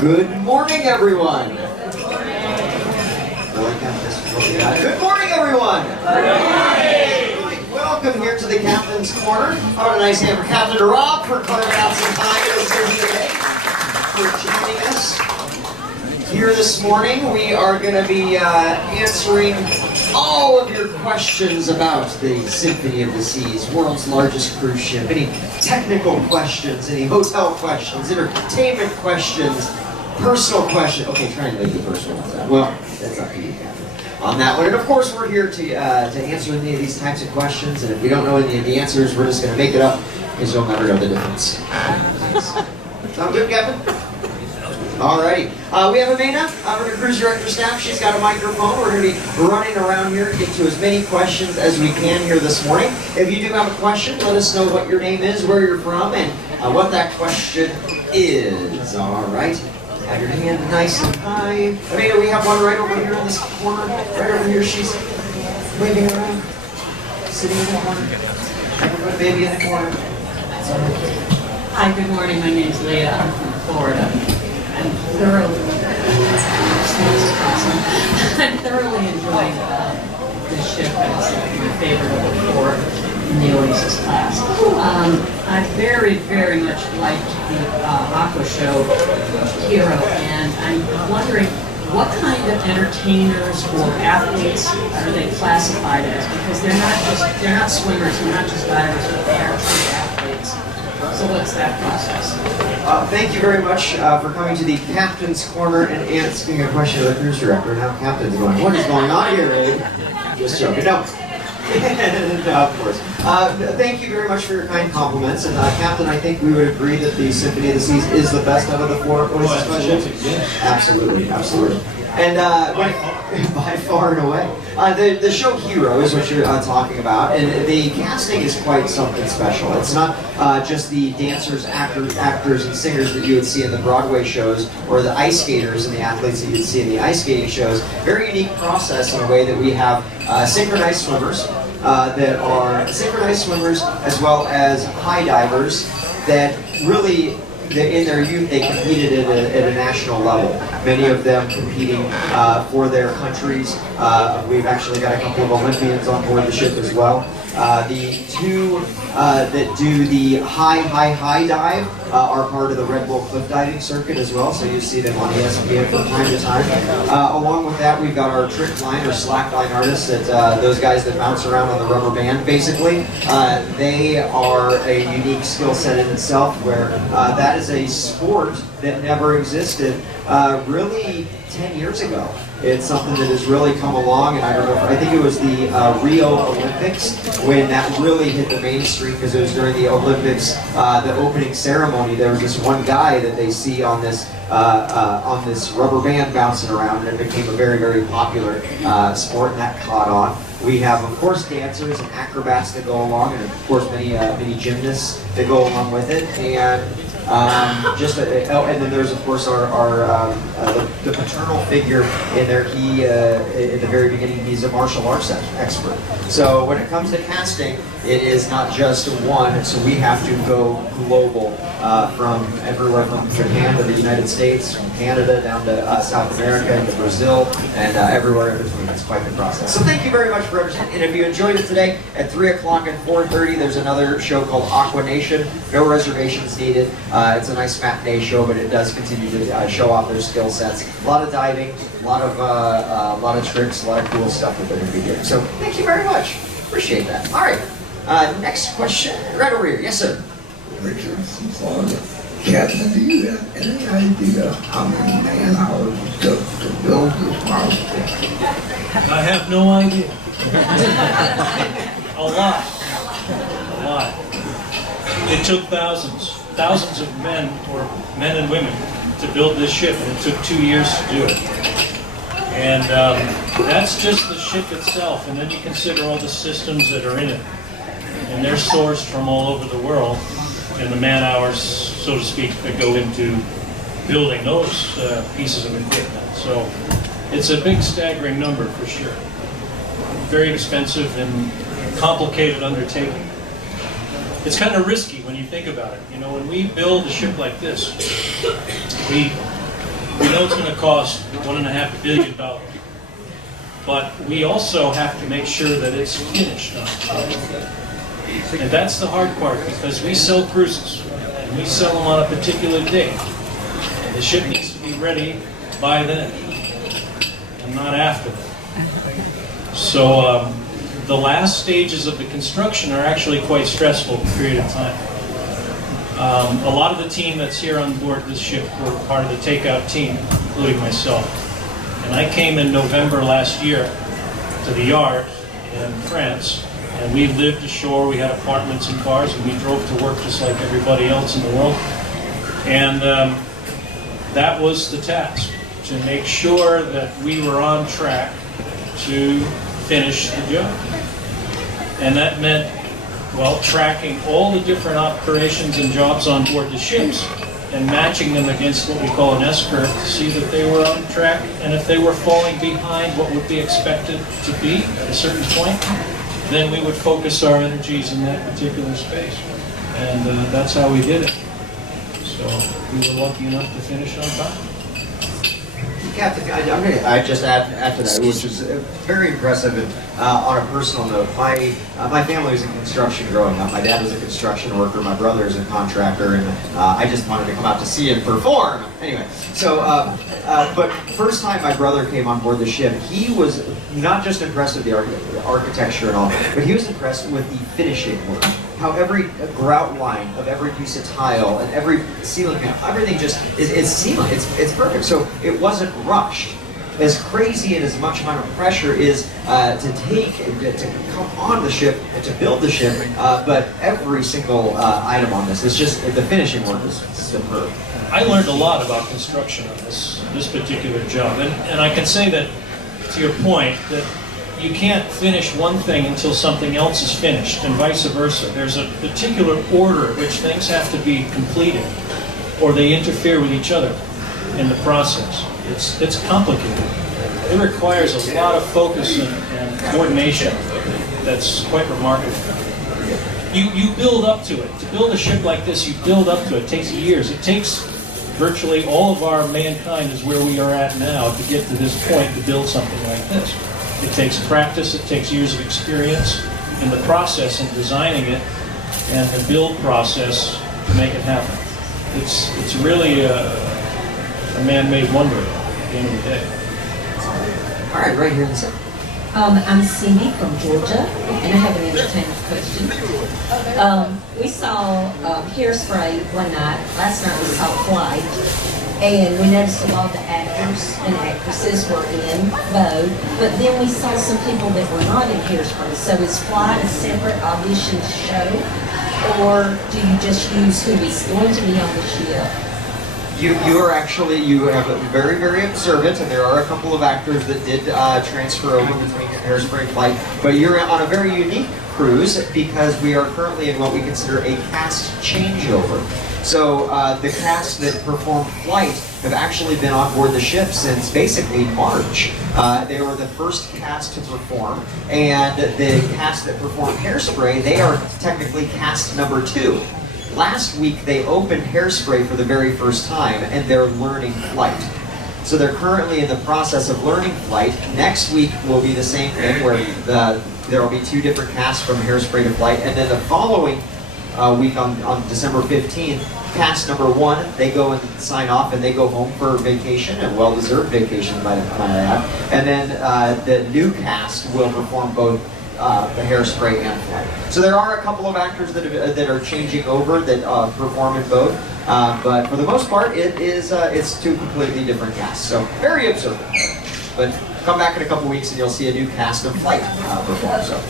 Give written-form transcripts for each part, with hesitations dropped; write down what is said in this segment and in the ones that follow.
Good morning, everyone. Good morning, everyone. Welcome here to the Captain's Corner. How about a nice hand for Captain Rob for carving out some time today for joining us. Here this morning, we are going to be answering all of your questions about the Symphony of the Seas, world's largest cruise ship. Any technical questions, any hotel questions, entertainment questions, personal questions. Okay, try and leave the personal ones out. Well, that's up to you, Captain, on that one. And of course, we're here to answer any of these types of questions. And if we don't know any of the answers, we're just going to make it up because you'll never know the difference. Sound good, Captain? Alrighty. We have Amanda, our cruise director staff. She's got a microphone. We're going to be running around here to get to as many questions as we can here this morning. If you do have a question, let us know what your name is, where you're from, and what that question is. Alright. Have your hand nice and high. Amanda, we have one right over here in this corner. Right over here. She's waving around. Sitting in the corner. Everybody, baby in the corner. Hi, good morning. My name's Leah. I'm from Florida. I'm thoroughly enjoying this ship. It's my favorite of the four in the Oasis Class. I very, very much liked the Aqua Show Hero, and I'm wondering what kind of entertainers or athletes are they classified as? Because they're not swimmers, they're not just divers, but they are true athletes. So what's that process? Thank you very much for coming to the Captain's Corner and asking a question of the cruise director. Now Captain's going, what is going on here, babe? Just joking. No. No, of course. Thank you very much for your kind compliments. And Captain, I think we would agree that the Symphony of the Seas is the best out of the four Oasis questions? Yes. Absolutely, absolutely. And by far and away. The show Hero is what you're talking about, and the casting is quite something special. It's not just the dancers, actors, and singers that you would see in the Broadway shows, or the ice skaters and the athletes that you'd see in the ice skating shows. Very unique process in a way that we have synchronized swimmers that are synchronized swimmers as well as high divers that really, in their youth, they competed at a national level. Many of them competing for their countries. We've actually got a couple of Olympians on board the ship as well. The two that do the high dive are part of the Red Bull cliff diving circuit as well, so you see them on ESPN from time to time. Along with that, we've got our trick line or slack line artists, those guys that bounce around on the rubber band, basically. They are a unique skill set in itself, where that is a sport that never existed really 10 years ago. It's something that has really come along, and I think it was the Rio Olympics when that really hit the mainstream, because it was during the Olympics, the opening ceremony. There was this one guy that they see on this rubber band bouncing around, and it became a very, very popular sport, and that caught on. We have, of course, dancers and acrobats that go along, and of course, many gymnasts that go along with it, and and then there's, of course, the paternal figure in there. He in the very beginning, he's a martial arts expert. So when it comes to casting, it is not just one. So we have to go global, from everywhere from Japan to the United States, from Canada down to South America and to Brazil, and everywhere in between. It's quite the process. So thank you very much for everything. And if you enjoyed it today, at 3 o'clock and 4:30, there's another show called Aqua Nation. No reservations needed. It's a nice matinee show, but it does continue to show off their skill sets. A lot of diving, a lot of tricks, a lot of cool stuff that they're going to be doing. So thank you very much. Appreciate that. All right. Next question, right over here. Yes, sir. Richard from Florida. Captain, do you have any idea how many man-hours it took to build this mouse? I have no idea. A lot. It took thousands of men, or men and women, to build this ship, and it took 2 years to do it. And that's just the ship itself, and then you consider all the systems that are in it. And they're sourced from all over the world, and the man-hours, so to speak, that go into building those pieces of equipment. So it's a big, staggering number for sure. Very expensive and complicated undertaking. it's kind of risky when you think about it. You know, when we build a ship like this, we know it's going to cost $1.5 billion. But we also have to make sure that it's finished on time. And that's the hard part, because we sell cruises, and we sell them on a particular date. And the ship needs to be ready by then, and not after that. So the last stages of the construction are actually quite stressful period of time. A lot of the team that's here on board this ship were part of the takeout team, including myself. And I came in November last year to the yard in France, and we lived ashore. We had apartments and cars, and we drove to work just like everybody else in the world. And that was the task, to make sure that we were on track to finish the job. And that meant, well, tracking all the different operations and jobs on board the ships and matching them against what we call an S-curve to see that they were on track, and if they were falling behind what would be expected to be at a certain point, then we would focus our energies in that particular space. And that's how we did it. So we were lucky enough to finish on time. Captain, I just add to that, which is very impressive. And on a personal note, my family was in construction growing up. My dad was a construction worker. My brother is a contractor, and I just wanted to come out to see him perform. Anyway, so but first time my brother came on board the ship, he was not just impressed with the architecture and all, but he was impressed with the finishing work. How every grout line of every piece of tile and every ceiling panel, everything just is seamless. It's perfect. So it wasn't rushed. As crazy and as much amount of pressure is to come on the ship and to build the ship, but every single item on this is just the finishing work is superb. I learned a lot about construction on this particular job, and I can say that, to your point, that you can't finish one thing until something else is finished, and vice versa. There's a particular order in which things have to be completed, or they interfere with each other in the process. It's complicated. It requires a lot of focus and coordination that's quite remarkable. You build up to it. To build a ship like this, you build up to it. It takes years. It takes virtually all of our mankind is where we are at now to get to this point to build something like this. It takes practice, it takes years of experience in the process and designing it, and the build process to make it happen. It's really a man-made wonder at the end of the day. All right, right here in the center. I'm Cindy from Georgia, and I have an entertainment question. We saw Hairspray one night. Last night we saw Flight. And we noticed a lot of the actors and actresses were in both, but then we saw some people that were not in Hairspray. So is Flight a separate audition show, or do you just use who is going to be on the ship? You have a very, very observant, and there are a couple of actors that did transfer over between Hairspray and Flight, but you're on a very unique cruise because we are currently in what we consider a cast changeover. So the cast that performed Flight have actually been on board the ship since basically March. They were the first cast to perform, and the cast that performed Hairspray, they are technically cast number 2. Last week they opened Hairspray for the very first time, and they're learning Flight. So they're currently in the process of learning Flight. Next week will be the same thing, where there will be 2 different casts from Hairspray to Flight, and then the following week on December 15th, cast number 1, they go and sign off and they go home for vacation, a well-deserved vacation, might I add. And then the new cast will perform both the Hairspray and Flight. So there are a couple of actors that are changing over that perform in both, but for the most part, it's 2 completely different casts. So very observant. But come back in a couple weeks and you'll see a new cast of Flight perform. So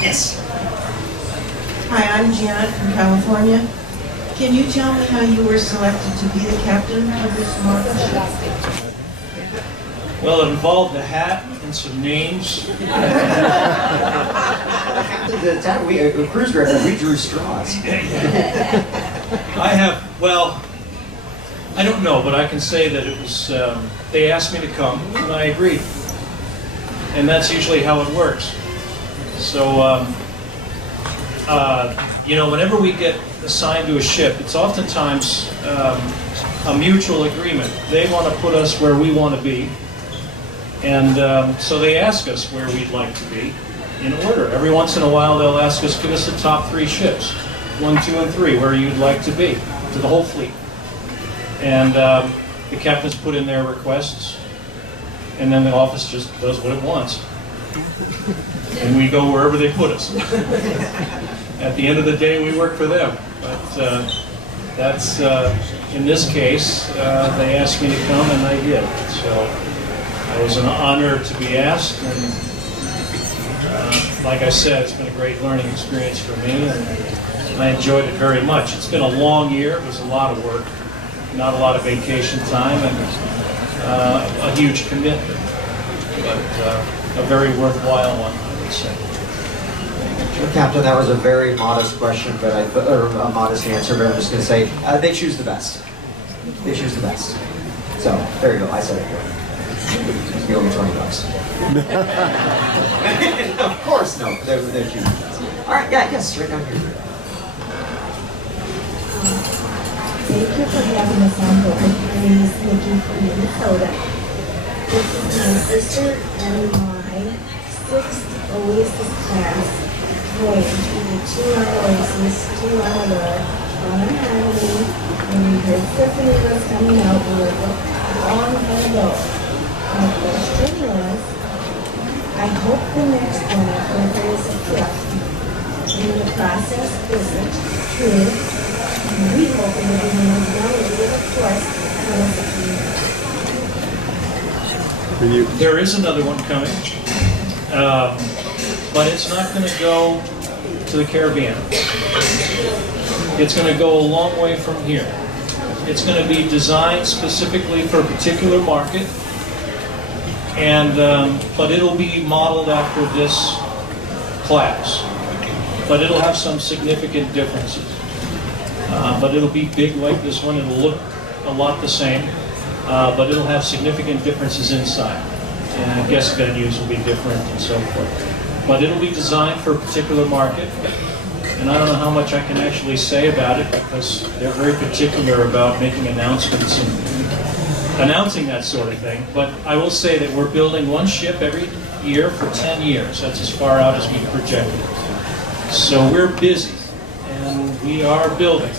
yes. Hi, I'm Janet from California. Can you tell me how you were selected to be the captain of this Maarten ship? Well, it involved a hat and some names. A cruise director, we drew straws. I don't know, but I can say that it was, they asked me to come, and I agreed. And that's usually how it works. So, whenever we get assigned to a ship, it's oftentimes a mutual agreement. They want to put us where we want to be, and so they ask us where we'd like to be in order. Every once in a while, they'll ask us, give us the top 3 ships, 1, 2, and 3, where you'd like to be, to the whole fleet. And the captains put in their requests, and then the office just does what it wants. And we go wherever they put us. At the end of the day, we work for them. But that's, in this case, they asked me to come, and I did. So it was an honor to be asked, and like I said, it's been a great learning experience for me, and I enjoyed it very much. It's been a long year. It was a lot of work, not a lot of vacation time, and a huge commitment, but a very worthwhile one, I would say. Well, Captain, that was a very modest question, or a modest answer, but I'm just going to say they choose the best. They choose the best. So there you go. I said it. You owe me $20. Of course, no. They're choosing the best. All right, yeah, yes, right down here. Thank you for having us on board. My name is Nikki from Minnesota. This is my sister and my 6th Oasis Class voyage. We did 2 on Oasis, 2 on Aurora, 1 on Harmony, and we heard Symphony was coming out. We were long ago. My question was, I hope the next one where there is a flip in the process isn't true. We hope it will be more melody, of course, There is another one coming, but it's not going to go to the Caribbean. It's going to go a long way from here. It's going to be designed specifically for a particular market, and but it'll be modeled after this class. But it'll have some significant differences. But it'll be big like this one. It'll look a lot the same, but it'll have significant differences inside. And guest venues will be different and so forth. But it'll be designed for a particular market. And I don't know how much I can actually say about it because they're very particular about making announcements and announcing that sort of thing. But I will say that we're building 1 ship every year for 10 years. That's as far out as we projected. So we're busy. And we are building.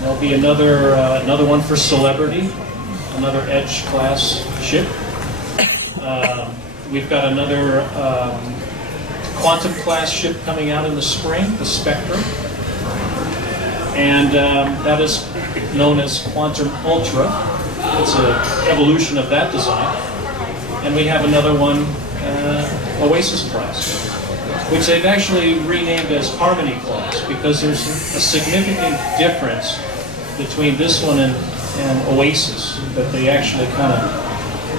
There'll be another one for Celebrity, another Edge class ship. We've got another Quantum class ship coming out in the spring, the Spectrum, and that is known as Quantum Ultra. It's an evolution of that design. And we have another one, Oasis Class, which they've actually renamed as Harmony Class because there's a significant difference between this one and Oasis, that they actually kind of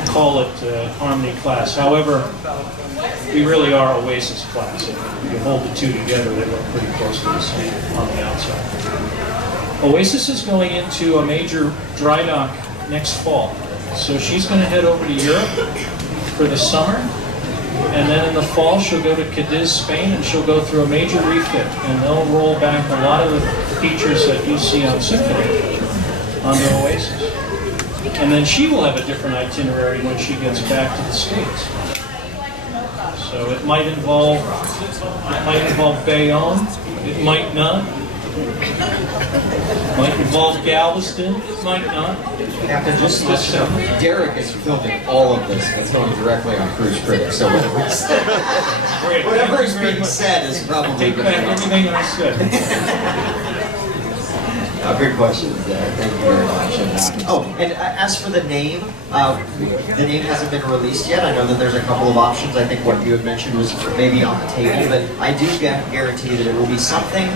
call it Harmony Class. However, we really are Oasis Class. If you hold the two together, they look pretty close to the same on the outside. Oasis is going into a major dry dock next fall. So she's going to head over to Europe for the summer. And then in the fall, she'll go to Cadiz, Spain, and she'll go through a major refit. And they'll roll back a lot of the features that you see on Symphony onto Oasis. And then she will have a different itinerary when she gets back to the States. So it might involve Bayonne, it might not. It might involve Galveston, it might not. Captain, just so Derek is filming all of this. It's going directly on Cruise Critic, so whatever is being said is probably take back everything I said. Good question. Thank you very much. And as for the name hasn't been released yet. I know that there's a couple of options. I think what you had mentioned was maybe on the table, but I do guarantee that it will be something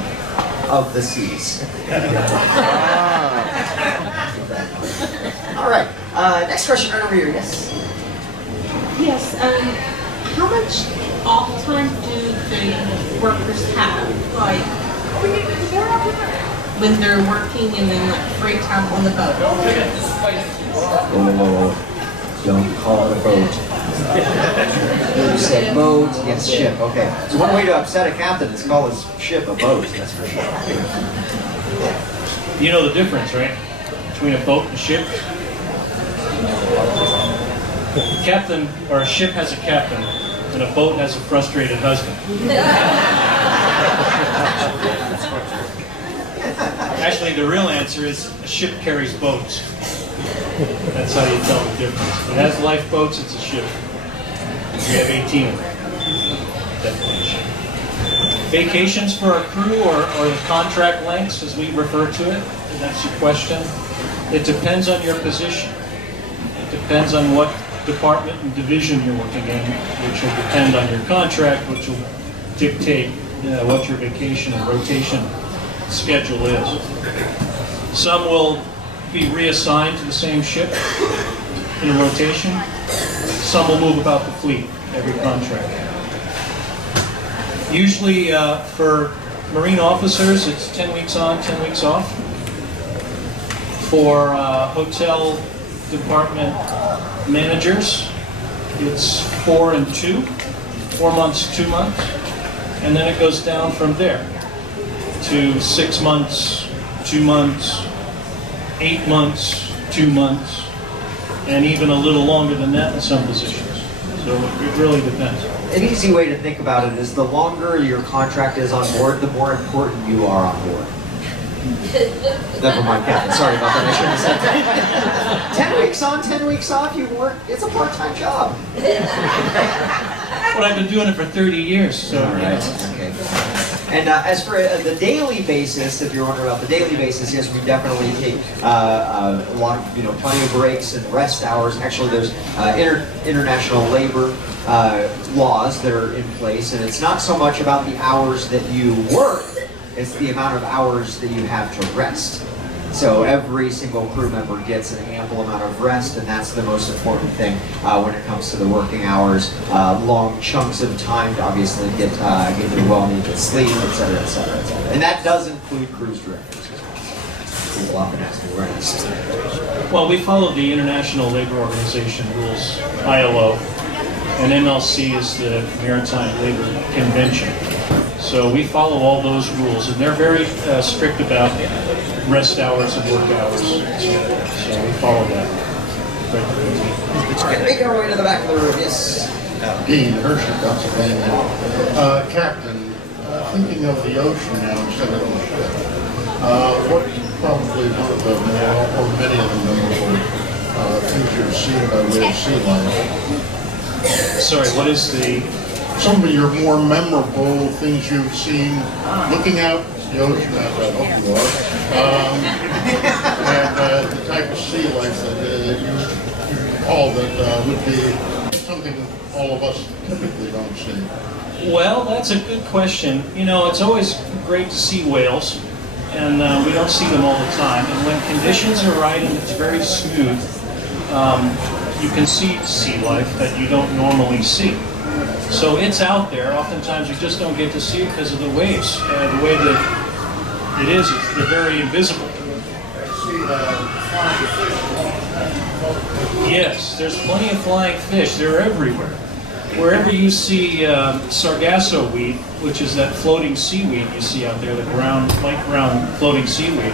of the seas. All right. Next question right over here. Yes. Yes. How much off time do the workers have? Like when they're working and then like free time on the boat? Whoa. Don't call it a boat. You said boat, yes, ship. Okay. So one way to upset a captain is call his ship a boat. That's for sure. You know the difference, right? Between a boat and a ship? A captain, or a ship has a captain, and a boat has a frustrated husband. Actually, the real answer is a ship carries boats. That's how you tell the difference. If it has lifeboats, it's a ship. We have 18 of them. Definitely a ship. Vacations for our crew, or the contract lengths, as we refer to it, and that's your question. It depends on your position. It depends on what department and division you're working in, which will depend on your contract, which will dictate what your vacation and rotation schedule is. Some will be reassigned to the same ship in a rotation. Some will move about the fleet every contract. Usually for Marine officers, it's 10 weeks on, 10 weeks off. For hotel department managers, it's 4 and 2, 4 months, 2 months, and then it goes down from there to 6 months, 2 months, 8 months, 2 months, and even a little longer than that in some positions. So it really depends. An easy way to think about it is the longer your contract is on board, the more important you are on board. Never mind, Captain. Sorry about that. I shouldn't have said that. 10 weeks on, 10 weeks off, you work. It's a part-time job. Well, I've been doing it for 30 years, so. All right. Okay. And as for the daily basis, if you're wondering about the daily basis, yes, we definitely take a lot of, plenty of breaks and rest hours. Actually, there's international labor laws that are in place, and it's not so much about the hours that you work, it's the amount of hours that you have to rest. So every single crew member gets an ample amount of rest, and that's the most important thing when it comes to the working hours. Long chunks of time to obviously get your well-needed sleep, et cetera, et cetera, et cetera. And that does include cruise directors as well. People often ask me where rest. Well, we follow the International Labor Organization rules, ILO, and MLC is the Maritime Labor Convention. So we follow all those rules, and they're very strict about rest hours and work hours. So we follow that. Right. Make our way to the back of the room, yes. Dean Hershey, Pennsylvania. Captain, thinking of the ocean now instead of the ship, what's probably one of the more, or many of the memorable things you've seen by way of sea life? Sorry, what is the... Some of your more memorable things you've seen looking out the ocean, as I hope you are, and the type of sea life that you recall that would be something all of us typically don't see. Well, that's a good question. It's always great to see whales, and we don't see them all the time. And when conditions are right and it's very smooth, you can see sea life that you don't normally see. So it's out there. Oftentimes you just don't get to see it because of the waves. The way that it is, they're very invisible. Yes, there's plenty of flying fish. They're everywhere. Wherever you see sargasso weed, which is that floating seaweed you see out there, the light brown floating seaweed,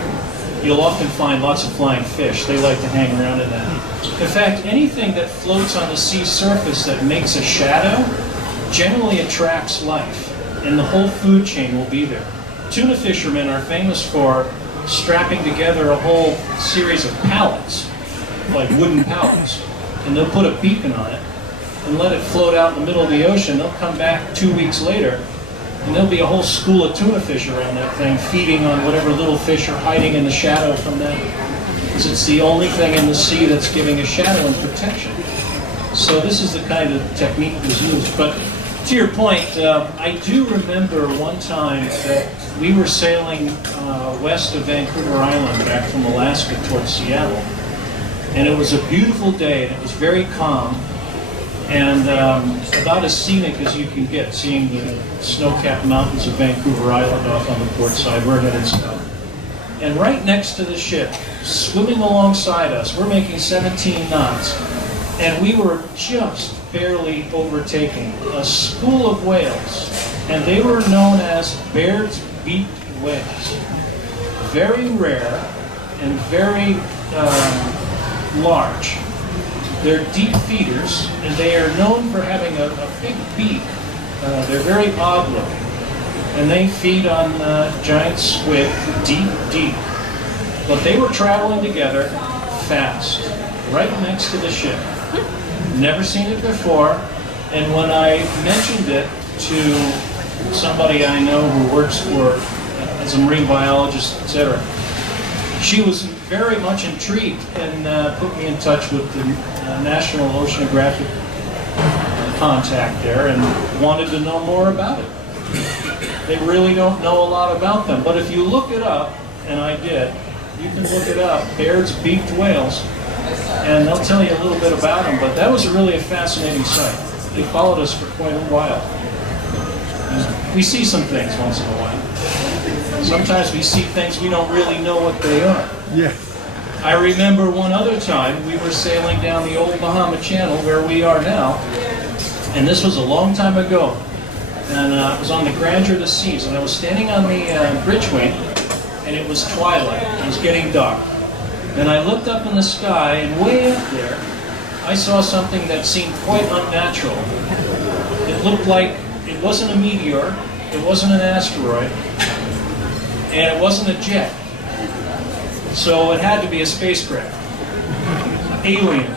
you'll often find lots of flying fish. They like to hang around in that. In fact, anything that floats on the sea surface that makes a shadow generally attracts life, and the whole food chain will be there. Tuna fishermen are famous for strapping together a whole series of pallets, like wooden pallets, and they'll put a beacon on it and let it float out in the middle of the ocean. They'll come back 2 weeks later, and there'll be a whole school of tuna fish around that thing, feeding on whatever little fish are hiding in the shadow from that, because it's the only thing in the sea that's giving a shadow and protection. So this is the kind of technique that's used. But to your point, I do remember one time that we were sailing west of Vancouver Island back from Alaska towards Seattle. And it was a beautiful day, and it was very calm, and about as scenic as you can get, seeing the snow-capped mountains of Vancouver Island off on the port side. We're headed south. And right next to the ship, swimming alongside us, we're making 17 knots, and we were just barely overtaking a school of whales, and they were known as Baird's beaked whales. Very rare and very large. They're deep feeders, and they are known for having a big beak. They're very odd looking, and they feed on giant squid deep. But they were traveling together fast, right next to the ship. Never seen it before, and when I mentioned it to somebody I know who works for as a marine biologist, etc., she was very much intrigued and put me in touch with the National Oceanographic contact there and wanted to know more about it. They really don't know a lot about them, but if you look it up, and I did, you can look it up, Baird's beaked whales, and they'll tell you a little bit about them, but that was really a fascinating sight. They followed us for quite a while. We see some things once in a while. Sometimes we see things we don't really know what they are. Yeah. I remember one other time we were sailing down the old Bahama Channel where we are now, and this was a long time ago. And it was on the Grandeur of the Seas, and I was standing on the bridge wing, and it was twilight. It was getting dark. And I looked up in the sky, and way up there, I saw something that seemed quite unnatural. It looked like it wasn't a meteor, it wasn't an asteroid, and it wasn't a jet. So it had to be a spacecraft. Alien.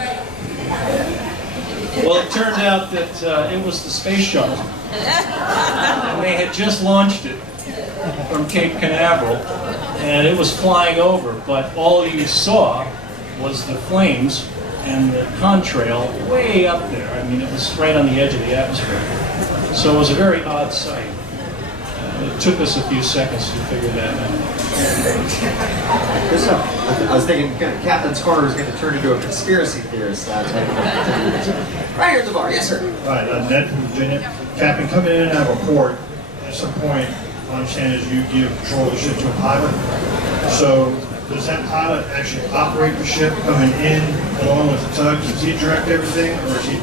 Well, it turned out that it was the space shuttle. And they had just launched it from Cape Canaveral, and it was flying over, but all you saw was the flames and the contrail way up there. I mean, it was right on the edge of the atmosphere. So it was a very odd sight. It took us a few seconds to figure that out. Good stuff. I was thinking Captain's Corner is going to turn into a conspiracy theorist. Right here at the bar, yes sir. Right, Ned from Virginia. Captain, coming in and out of a port, at some point, my understanding is you give control of the ship to a pilot. So does that pilot actually operate the ship coming in along with the tugs? Does he direct everything, or is he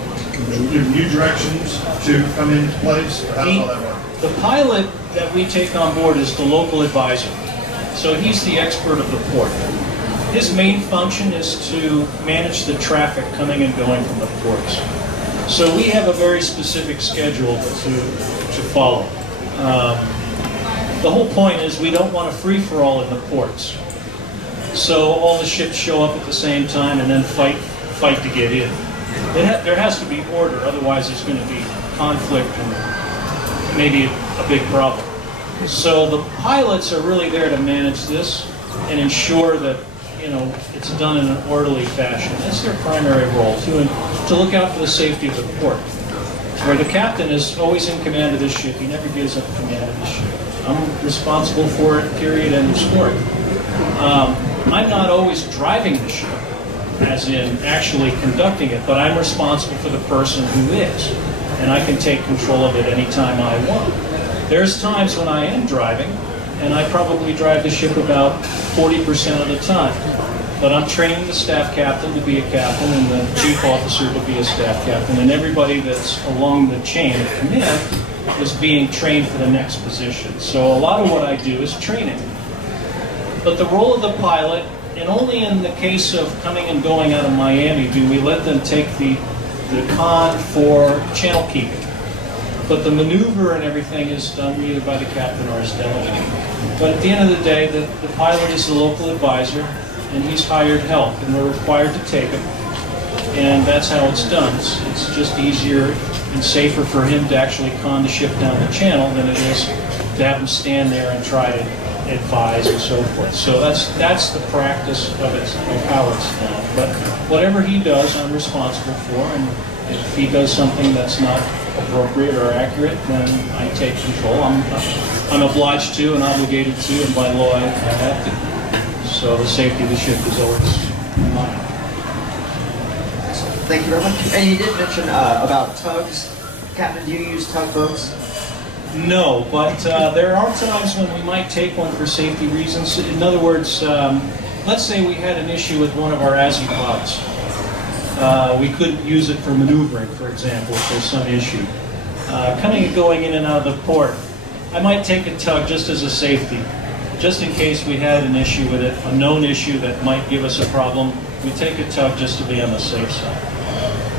give new directions to come into place? Or how does all that work? The pilot that we take on board is the local advisor. So he's the expert of the port. His main function is to manage the traffic coming and going from the ports. So we have a very specific schedule to follow. The whole point is we don't want a free-for-all in the ports. So all the ships show up at the same time and then fight to get in. There has to be order, otherwise there's going to be conflict and maybe a big problem. So the pilots are really there to manage this and ensure that it's done in an orderly fashion. That's their primary role, to look out for the safety of the port. Where the captain is always in command of the ship, he never gives up command of the ship. I'm responsible for it, period, end of story. I'm not always driving the ship, as in actually conducting it, but I'm responsible for the person who is. And I can take control of it anytime I want. There's times when I am driving, and I probably drive the ship about 40% of the time. But I'm training the staff captain to be a captain and the chief officer to be a staff captain, and everybody that's along the chain of command is being trained for the next position. So a lot of what I do is training. But the role of the pilot, and only in the case of coming and going out of Miami do we let them take the con for channel keeping. But the maneuver and everything is done either by the captain or his delegate. But at the end of the day, the pilot is the local advisor, and he's hired help, and we're required to take him. And that's how it's done. It's just easier and safer for him to actually con the ship down the channel than it is to have him stand there and try to advise and so forth. So that's the practice of how it's done. But whatever he does, I'm responsible for, and if he does something that's not appropriate or accurate, then I take control. I'm obliged to and obligated to, and by law I have to. So the safety of the ship is always mine. Thank you very much. And you did mention about tugs. Captain, do you use tugboats? No, but there are times when we might take one for safety reasons. In other words, let's say we had an issue with one of our azipods. We couldn't use it for maneuvering, for example, if there's some issue. Coming and going in and out of the port, I might take a tug just as a safety, just in case we had an issue with it, a known issue that might give us a problem. We take a tug just to be on the safe side.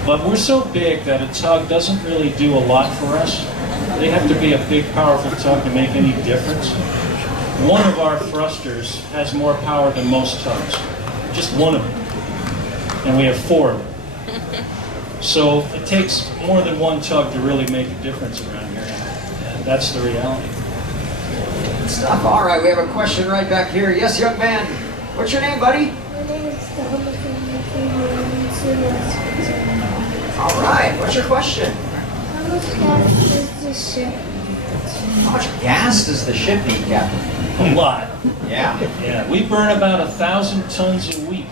But we're so big that a tug doesn't really do a lot for us. They have to be a big, powerful tug to make any difference. One of our thrusters has more power than most tugs, just one of them. And we have 4 of them. So it takes more than one tug to really make a difference around here. And that's the reality. Good stuff. All right, we have a question right back here. Yes, young man. What's your name, buddy? My name is Dominic and All right, what's your question? how much gas does the ship? How much gas does the ship need, Captain? A lot. Yeah. Yeah, we burn about 1,000 tons a week.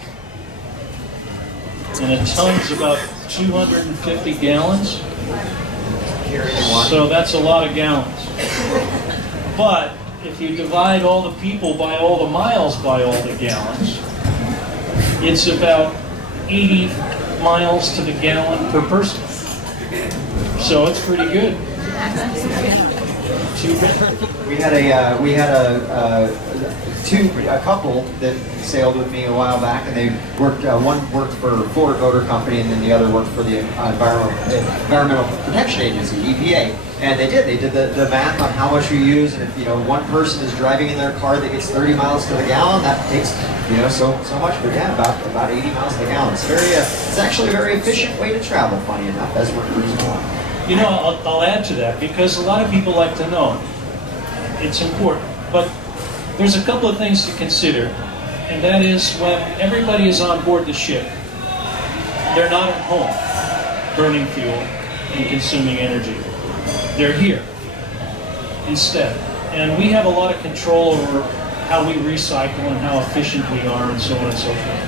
And a ton's about 250 gallons. So that's a lot of gallons. But if you divide all the people by all the miles by all the gallons, it's about 80 miles to the gallon per person. So it's pretty good. We had a couple that sailed with me a while back, and they worked. One worked for Ford Motor Company, and then the other worked for the Environmental Protection Agency (EPA). And they did the math on how much you use, and if one person is driving in their car that gets 30 miles to the gallon, that takes so much. But yeah, about 80 miles to the gallon. It's actually a very efficient way to travel. Funny enough, as we're cruising along. I'll add to that because a lot of people like to know. It's important. But there's a couple of things to consider, and that is when everybody is on board the ship, they're not at home burning fuel and consuming energy. They're here instead. And we have a lot of control over how we recycle and how efficient we are and so on and so forth.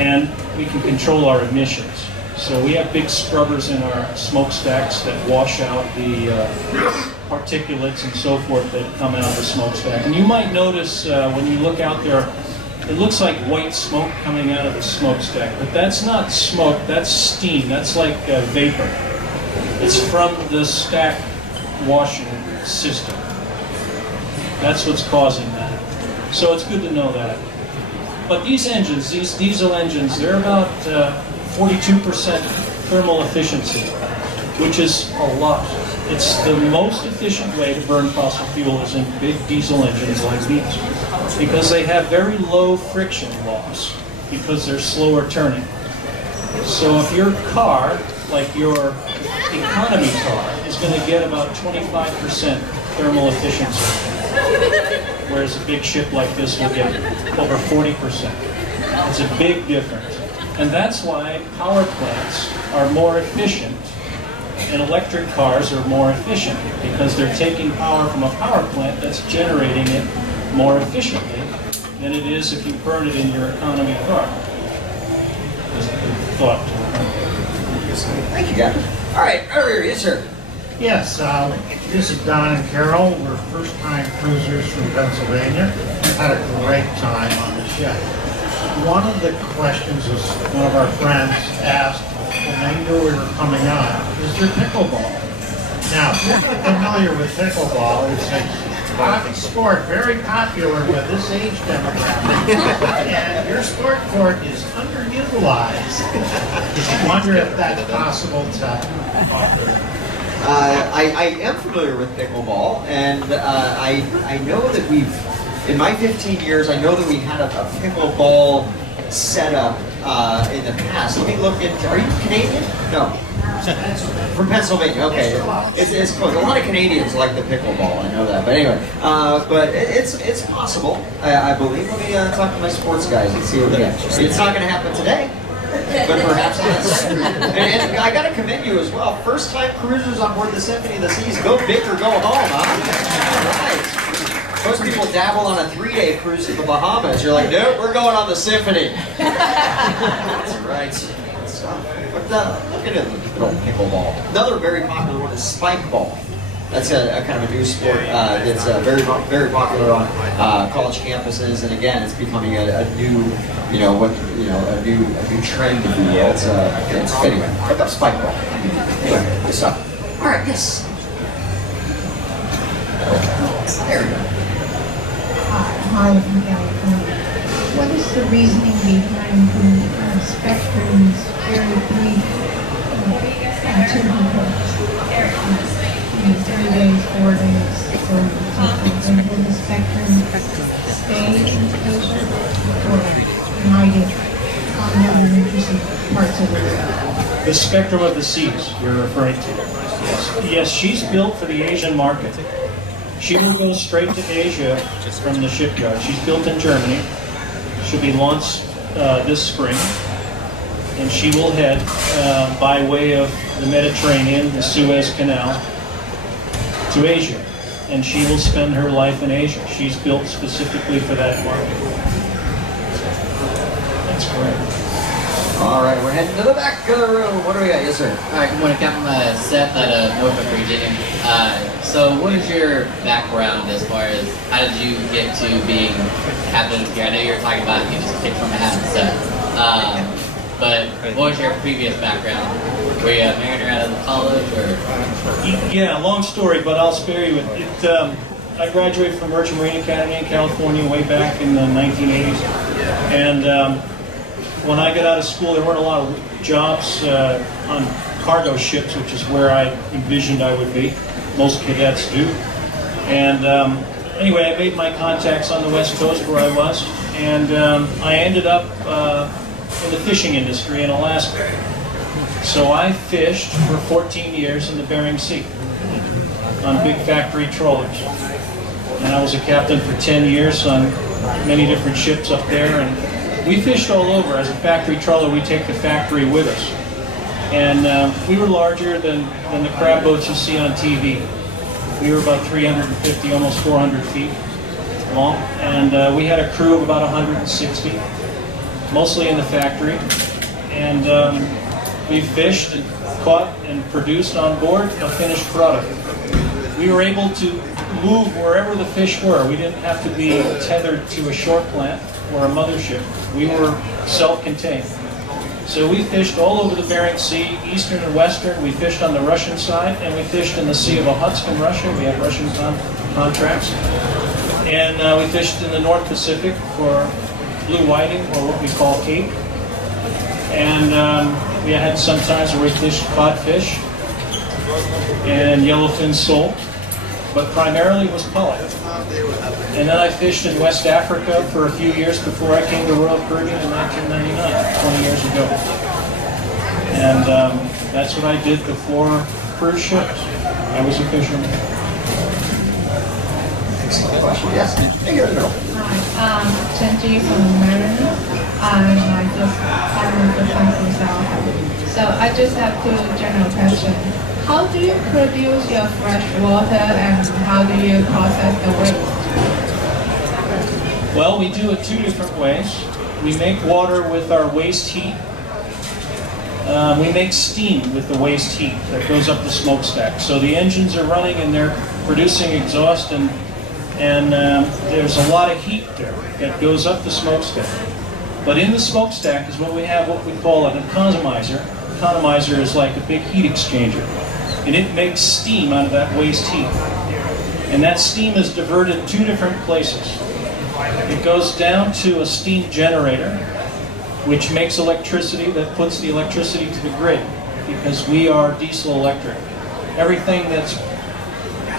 And we can control our emissions. So we have big scrubbers in our smokestacks that wash out the particulates and so forth that come out of the smokestack. And you might notice when you look out there, it looks like white smoke coming out of the smokestack, but that's not smoke, that's steam, that's like vapor. It's from the stack washing system. That's what's causing that. So it's good to know that. But these engines, these diesel engines, they're about 42% thermal efficiency, which is a lot. It's the most efficient way to burn fossil fuel is in big diesel engines like these, because they have very low friction loss, because they're slower turning. So if your car, like your economy car, is going to get about 25% thermal efficiency, whereas a big ship like this will get over 40%. It's a big difference. And that's why power plants are more efficient and electric cars are more efficient, because they're taking power from a power plant that's generating it more efficiently than it is if you burn it in your economy car. Just a thought. Thank you, Captain. All right, over here, yes, sir. Yes, this is Don and Carol. We're first-time cruisers from Pennsylvania. Had a great time on the ship. One of the questions was one of our friends asked when they knew we were coming on, is there pickleball? Now, if you're not familiar with pickleball, it's a hot sport, very popular with this age demographic, and your sport court is underutilized. I wonder if that's possible to offer. I am familiar with pickleball, and I know that in my 15 years, I know that we had a pickleball setup in the past. Let me look into, are you Canadian? No. From Pennsylvania, okay. It's close. A lot of Canadians like the pickleball, I know that. But anyway, but it's possible, I believe. Let me talk to my sports guys and see what we got. It's not going to happen today, but perhaps yes. And I got to commend you as well. First time cruisers on board the Symphony of the Seas. Go big or go home, huh? All right. Most people dabble on a 3-day cruise to the Bahamas. You're like, nope, we're going on the Symphony. That's right. But look at it, little pickleball. Another very popular one is spike ball. That's a kind of a new sport that's very popular on college campuses, and again, it's becoming a new, a new trend, if you will. It's anyway, look up spike ball. Anyway, good stuff. All right, yes. There we go. Maarten from California. What is the reasoning behind the spectrum's very brief activity? 3 days, 4 days, so and will the spectrum stay in Asia or might it on other interesting parts of the world? The spectrum of the seas you're referring to. Yes, she's built for the Asian market. She will go straight to Asia from the shipyard. She's built in Germany. She'll be launched this spring. And she will head by way of the Mediterranean, the Suez Canal, to Asia. And she will spend her life in Asia. She's built specifically for that market. That's correct. All right, we're heading to the back of the room. What do we got? Yes, sir. All right, good morning, Captain Seth out of Norfolk, Virginia. So what is your background as far as how did you get to being captain of here? I know you were talking about you just picked from a hat and stuff. But what was your previous background? Were you a mariner out of college, or? Yeah, long story, but I'll spare you it. I graduated from Merchant Marine Academy in California way back in the 1980s. And when I got out of school, there weren't a lot of jobs on cargo ships, which is where I envisioned I would be. Most cadets do. And anyway, I made my contacts on the West Coast where I was, and I ended up in the fishing industry in Alaska. So I fished for 14 years in the Bering Sea on big factory trawlers. And I was a captain for 10 years on many different ships up there. And we fished all over. As a factory trawler, we take the factory with us. And we were larger than the crab boats you see on TV. We were about 350, almost 400 feet long. And we had a crew of about 160, mostly in the factory. And we fished and caught and produced on board a finished product. We were able to move wherever the fish were. We didn't have to be tethered to a shore plant or a mothership. We were self-contained. So we fished all over the Bering Sea, eastern and western. We fished on the Russian side, and we fished in the Sea of Okhotsk in Russia. We had Russian contracts. And we fished in the North Pacific for blue whiting, or what we call cape. And we had some times where we fished codfish and yellowfin sole, but primarily was pollock. And then I fished in West Africa for a few years before I came to Royal Caribbean in 1999, 20 years ago. And that's what I did before cruise ships. I was a fisherman. Excellent question. Yes. Hi, Chenji from Maryland. I just started the fund myself. So I just have two general questions. How do you produce your fresh water, and how do you process the waste? Well, we do it two different ways. We make water with our waste heat. We make steam with the waste heat that goes up the smokestack. So the engines are running and they're producing exhaust, and there's a lot of heat there that goes up the smokestack. But in the smokestack is what we have, what we call an economizer. Economizer is like a big heat exchanger, and it makes steam out of that waste heat. And that steam is diverted two different places. It goes down to a steam generator, which makes electricity, that puts the electricity to the grid, because we are diesel electric. Everything that's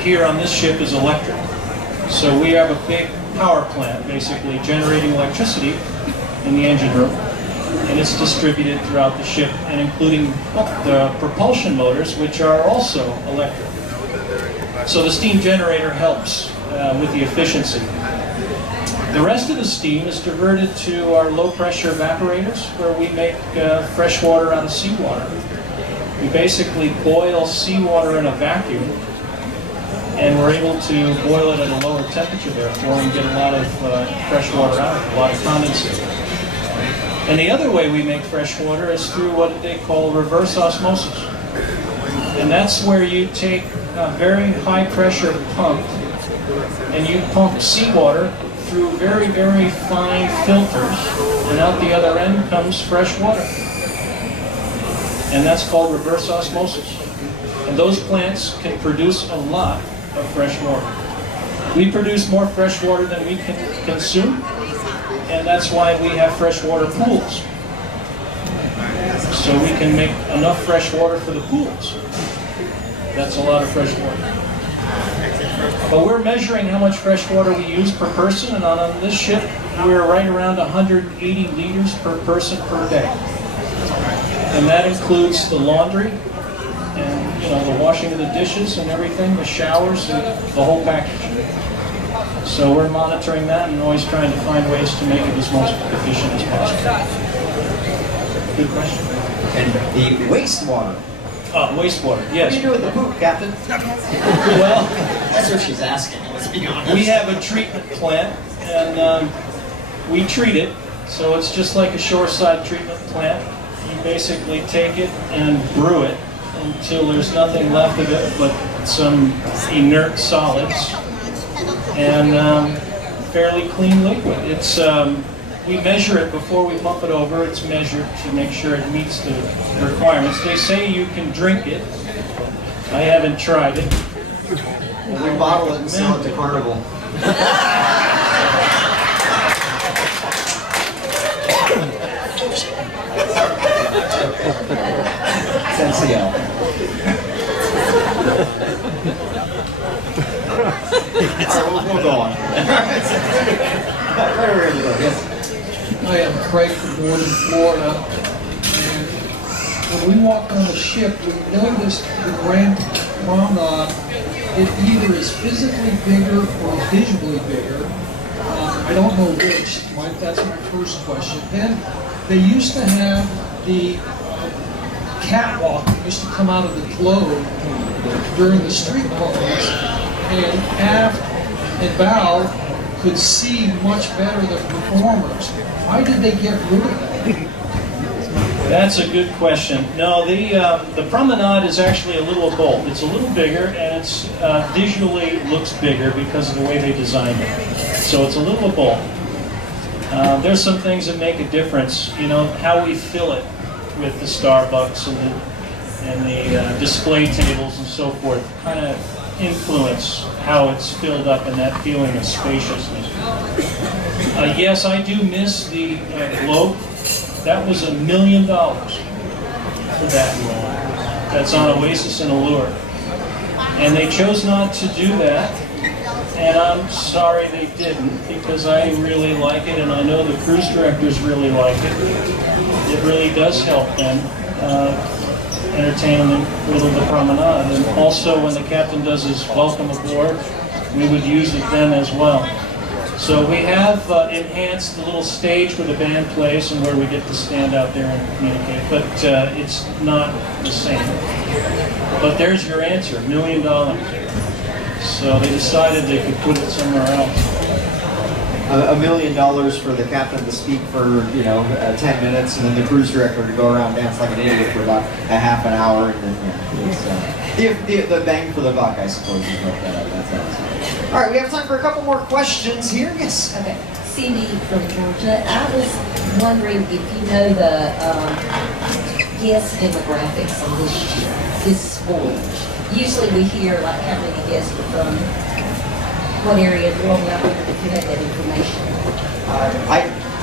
here on this ship is electric. So we have a big power plant, basically, generating electricity in the engine room, and it's distributed throughout the ship, and including the propulsion motors, which are also electric. So the steam generator helps with the efficiency. The rest of the steam is diverted to our low-pressure evaporators, where we make fresh water out of seawater. We basically boil seawater in a vacuum, and we're able to boil it at a lower temperature, therefore, and get a lot of fresh water out of it, a lot of condensate. And the other way we make fresh water is through what they call reverse osmosis. And that's where you take very high pressure pump, and you pump seawater through very, very fine filters, and out the other end comes fresh water. And that's called reverse osmosis. And those plants can produce a lot of fresh water. We produce more fresh water than we can consume, and that's why we have freshwater pools. So we can make enough fresh water for the pools. That's a lot of fresh water. But we're measuring how much fresh water we use per person, and on this ship, we're right around 180 liters per person per day. And that includes the laundry, and the washing of the dishes and everything, the showers, and the whole package. So we're monitoring that and always trying to find ways to make it as most efficient as possible. Good question. And the wastewater. Wastewater, yes. What do you do with the poop, Captain? Well, that's what she's asking, let's be honest. We have a treatment plant, and we treat it. So it's just like a shoreside treatment plant. You basically take it and brew it until there's nothing left of it but some inert solids and fairly clean liquid. It's we measure it before we pump it over. It's measured to make sure it meets the requirements. They say you can drink it. I haven't tried it. We bottle it and sell it to Carnival. NCL. Alright, we'll go on. Right over here, yes. I am Craig from Northern Florida, and when we walked on the ship, we noticed the Grand Promenade, it either is physically bigger or visually bigger. I don't know which. That's my first question. Then they used to have the catwalk that used to come out of the globe during the street parties, and aft and bow could see much better than performers. Why did they get rid of that? That's a good question. No, the promenade is actually a little of both. It's a little bigger, and it's visually looks bigger because of the way they designed it. So it's a little of both. There's some things that make a difference. How we fill it with the Starbucks and the display tables and so forth kind of influence how it's filled up and that feeling of spaciousness. Yes, I do miss the globe. That was $1 million for that. That's on Oasis and Allure. And they chose not to do that. And I'm sorry they didn't, because I really like it, and I know the cruise directors really like it. It really does help them entertain in the middle of the promenade. And also when the captain does his welcome aboard, we would use it then as well. So we have enhanced the little stage where the band plays and where we get to stand out there and communicate, but it's not the same. But there's your answer, $1 million. So they decided they could put it somewhere else. $1 million for the captain to speak for 10 minutes, and then the cruise director to go around and dance like an idiot for about a half an hour, and then the bang for the buck, I suppose, is what that's awesome. All right, we have time for a couple more questions here. Yes. Okay. Cindy from Georgia. I was wondering if you know the guest demographics on this voyage. Usually we hear like how many guests are from what area of the world. I wondered if you had that information.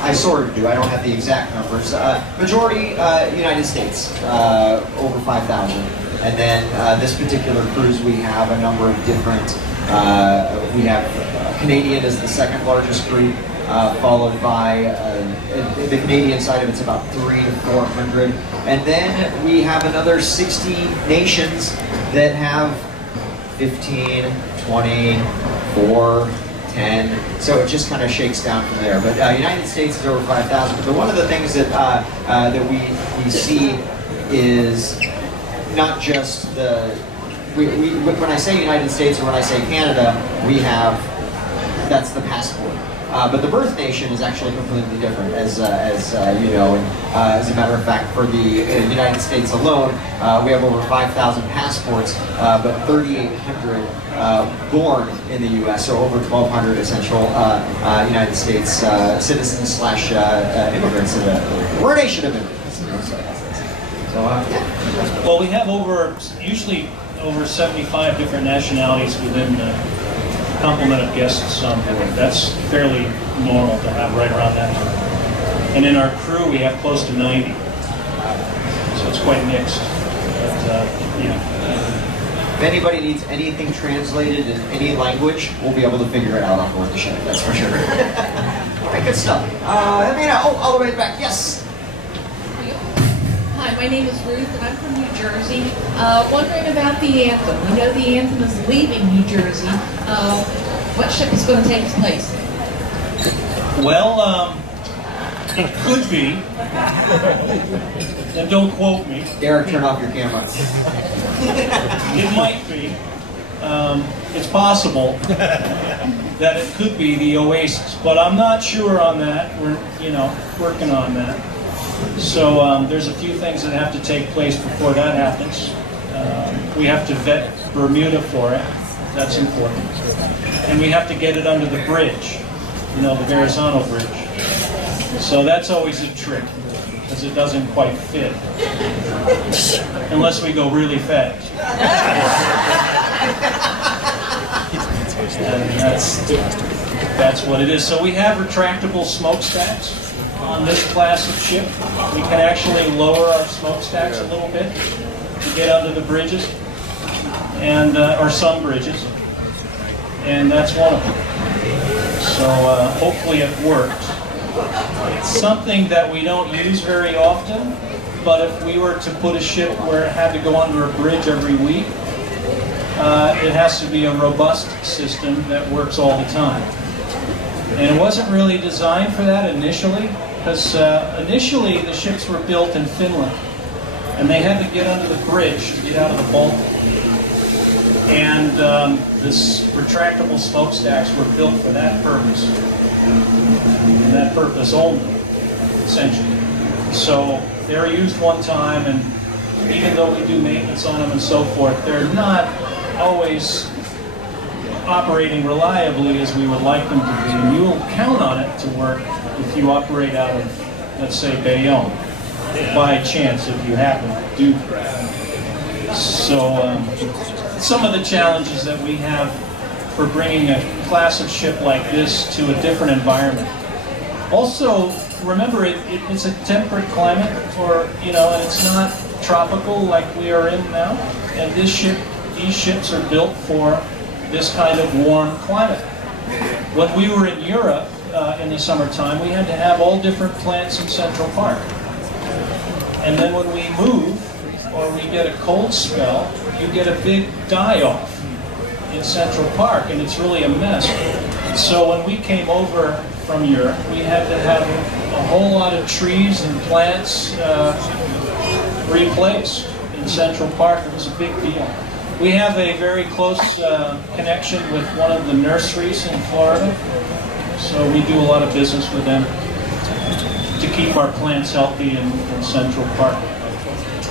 I sort of do. I don't have the exact numbers. Majority United States, over 5,000. And then this particular cruise, we have a number of different. We have Canadian as the second largest group, followed by the Canadian side of it's about 300 to 400, and then we have another 60 nations that have 15, 20, 4, 10. So it just kind of shakes down from there. But United States is over 5,000. But one of the things that that we see is not just the. When I say United States or when I say Canada, that's the passport. But the birth nation is actually completely different, as you know. And as a matter of fact, for the United States alone, we have over 5,000 passports, but 3,800 born in the U.S., so over 1,200 essential United States citizens slash immigrants. We're a nation of immigrants. So, yeah. Well, we have usually over 75 different nationalities within the complement of guests on board. That's fairly normal to have right around that number. And in our crew, we have close to 90. So it's quite mixed. But, If anybody needs anything translated in any language, we'll be able to figure it out on board the ship, that's for sure. All right, good stuff. All the way back, yes. Hi, my name is Ruth, and I'm from New Jersey. Wondering about the Anthem. We know the Anthem is leaving New Jersey. What ship is going to take its place? well, it could be. And don't quote me. Eric, turn off your camera. It might be. It's possible that it could be the Oasis, but I'm not sure on that. We're, working on that. So there's a few things that have to take place before that happens. We have to vet Bermuda for it. That's important. And we have to get it under the bridge, the Verrazano Bridge. So that's always a trick, because it doesn't quite fit. Unless we go really fast. And that's what it is. So we have retractable smokestacks on this class of ship. We can actually lower our smokestacks a little bit to get under the bridges, and or some bridges, and that's one of them. So hopefully it works. It's something that we don't use very often, but if we were to put a ship where it had to go under a bridge every week, it has to be a robust system that works all the time. And it wasn't really designed for that initially, because initially the ships were built in Finland, and they had to get under the bridge to get out of the Baltic. And this retractable smokestacks were built for that purpose, and that purpose only, essentially. So they're used one time, and even though we do maintenance on them and so forth, they're not always operating reliably as we would like them to be. And you will count on it to work if you operate out of, let's say, Bayonne, by chance, if you happen to do that. So some of the challenges that we have for bringing a class of ship like this to a different environment. Also, remember, it's a temperate climate, and it's not tropical like we are in now. And these ships are built for this kind of warm climate. When we were in Europe in the summertime, we had to have all different plants in Central Park. And then when we move, or we get a cold spell, you get a big die-off in Central Park, and it's really a mess. So when we came over from Europe, we had to have a whole lot of trees and plants replaced in Central Park. It was a big deal. We have a very close connection with one of the nurseries in Florida, so we do a lot of business with them to keep our plants healthy in Central Park.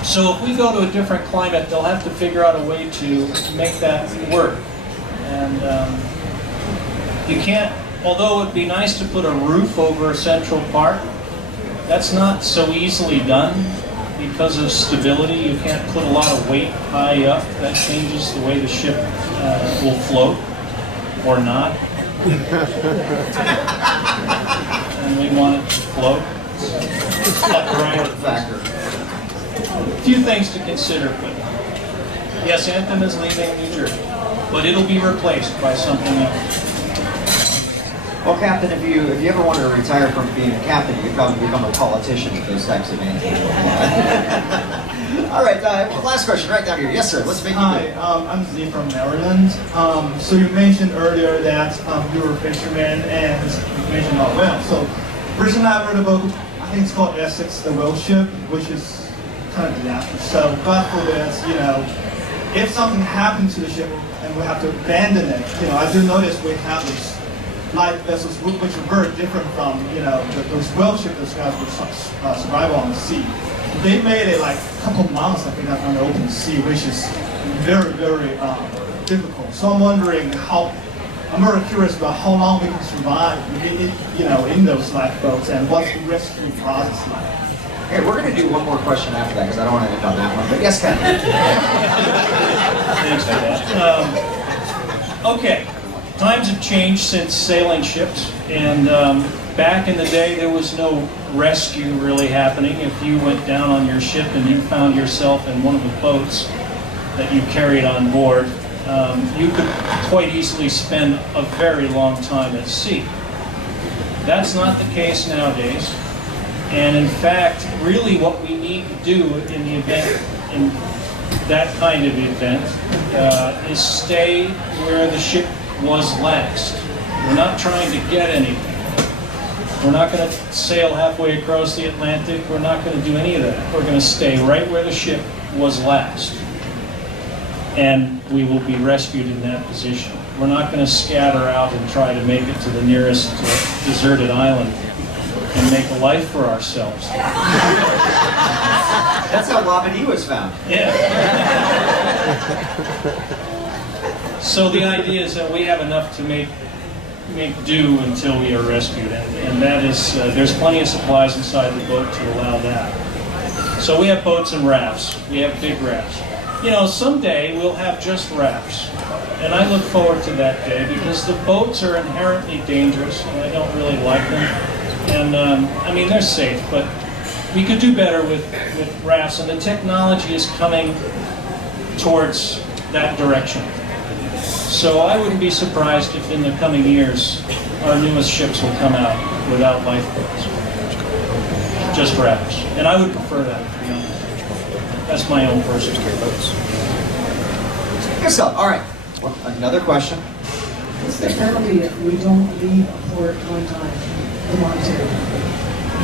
So if we go to a different climate, they'll have to figure out a way to make that work. And you can't, although it would be nice to put a roof over Central Park, that's not so easily done because of stability. You can't put a lot of weight high up. That changes the way the ship will float or not. And we want it to float. Right factor. A few things to consider, but yes, Anthem is leaving New Jersey, but it'll be replaced by something else. Well, Captain, if you ever want to retire from being a captain, you could probably become a politician with those types of answers. All right, last question right down here. Yes, sir. Let's make you Hi, I'm Z from Maryland. So you mentioned earlier that you were a fisherman, and you mentioned about whales. So recently I read a book, I think it's called Essex, the Whale Ship, which is kind of disaster. So God forbid, if something happened to the ship and we have to abandon it, I do notice we have this light vessels, which are very different from, those whale ships those guys would survive on the sea. They made it like a couple months, I think, on the open sea, which is very, very difficult. So I'm wondering I'm very curious about how long we can survive, in those lifeboats, and what's the rescue process like. Okay, we're going to do one more question after that because I don't want to end on that one. But yes, Ken. Thanks for that. Okay, times have changed since sailing ships, and back in the day there was no rescue really happening. If you went down on your ship and you found yourself in one of the boats that you carried on board, you could quite easily spend a very long time at sea. That's not the case nowadays. And in fact, really what we need to do in the event, in that kind of event, is stay where the ship was last. We're not trying to get anything. We're not going to sail halfway across the Atlantic. We're not going to do any of that. We're going to stay right where the ship was last. And we will be rescued in that position. We're not going to scatter out and try to make it to the nearest deserted island and make a life for ourselves. That's how Labadee was found. Yeah. So the idea is that we have enough to make do until we are rescued, and that is, there's plenty of supplies inside the boat to allow that. So we have boats and rafts. We have big rafts. Someday we'll have just rafts, and I look forward to that day because the boats are inherently dangerous, and I don't really like them. And they're safe, but we could do better with rafts, and the technology is coming towards that direction. So I wouldn't be surprised if in the coming years our newest ships will come out without lifeboats, just rafts. And I would prefer that, to be honest. That's my own personal preference. Good stuff. All right. Well, another question. What's the penalty if we don't leave a port on time?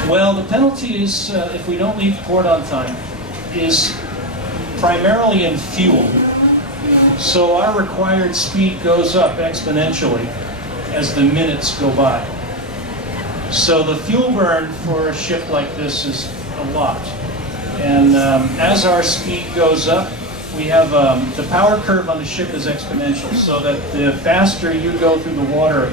Well, the penalty is, if we don't leave port on time, is primarily in fuel. So our required speed goes up exponentially as the minutes go by. So the fuel burn for a ship like this is a lot. And as our speed goes up, we have the power curve on the ship is exponential, so that the faster you go through the water,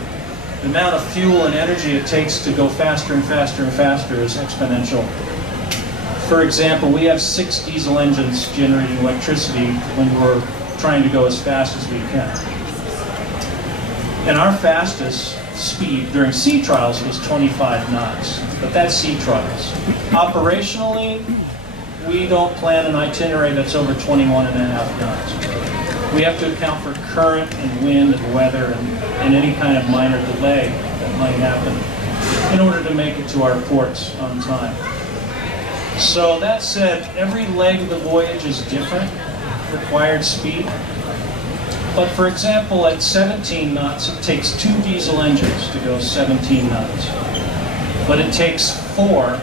the amount of fuel and energy it takes to go faster and faster and faster is exponential. For example, we have 6 diesel engines generating electricity when we're trying to go as fast as we can. And our fastest speed during sea trials was 25 knots, but that's sea trials. Operationally, we don't plan an itinerary that's over 21.5 knots. We have to account for current and wind and weather and any kind of minor delay that might happen in order to make it to our ports on time. So that said, every leg of the voyage is different, required speed. But for example, at 17 knots, it takes 2 diesel engines to go 17 knots. But it takes 4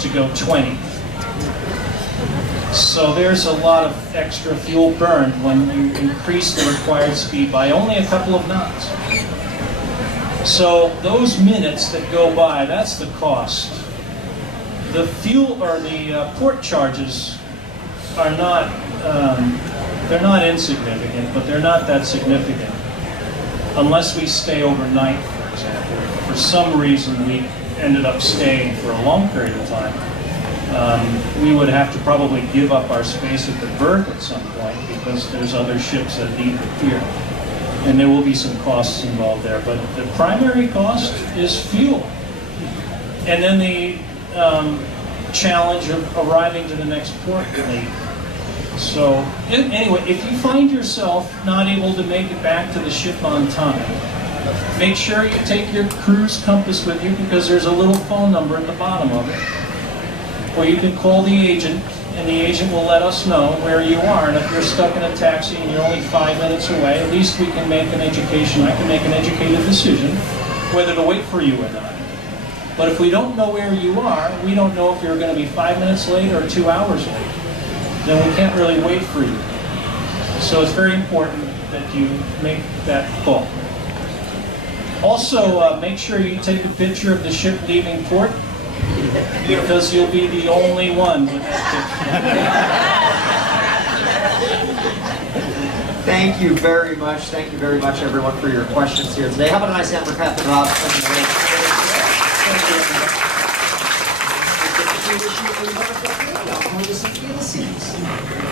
to go 20. So there's a lot of extra fuel burned when you increase the required speed by only a couple of knots. So those minutes that go by, that's the cost. The fuel or the port charges are not, they're not insignificant, but they're not that significant. Unless we stay overnight, for example. For some reason we ended up staying for a long period of time. We would have to probably give up our space at the berth at some point because there's other ships that need it here. And there will be some costs involved there. But the primary cost is fuel. And then the challenge of arriving to the next port late. So anyway, if you find yourself not able to make it back to the ship on time, make sure you take your cruise compass with you because there's a little phone number at the bottom of it. Or you can call the agent, and the agent will let us know where you are. And if you're stuck in a taxi and you're only 5 minutes away, at least we can make I can make an educated decision whether to wait for you or not. But if we don't know where you are, we don't know if you're going to be 5 minutes late or 2 hours late. Then we can't really wait for you. So it's very important that you make that call. Also, make sure you take a picture of the ship leaving port, because you'll be the only one with that picture. Thank you very much. Thank you very much, everyone, for your questions here today. How about a nice hand for Captain Rob? Thank you, everyone.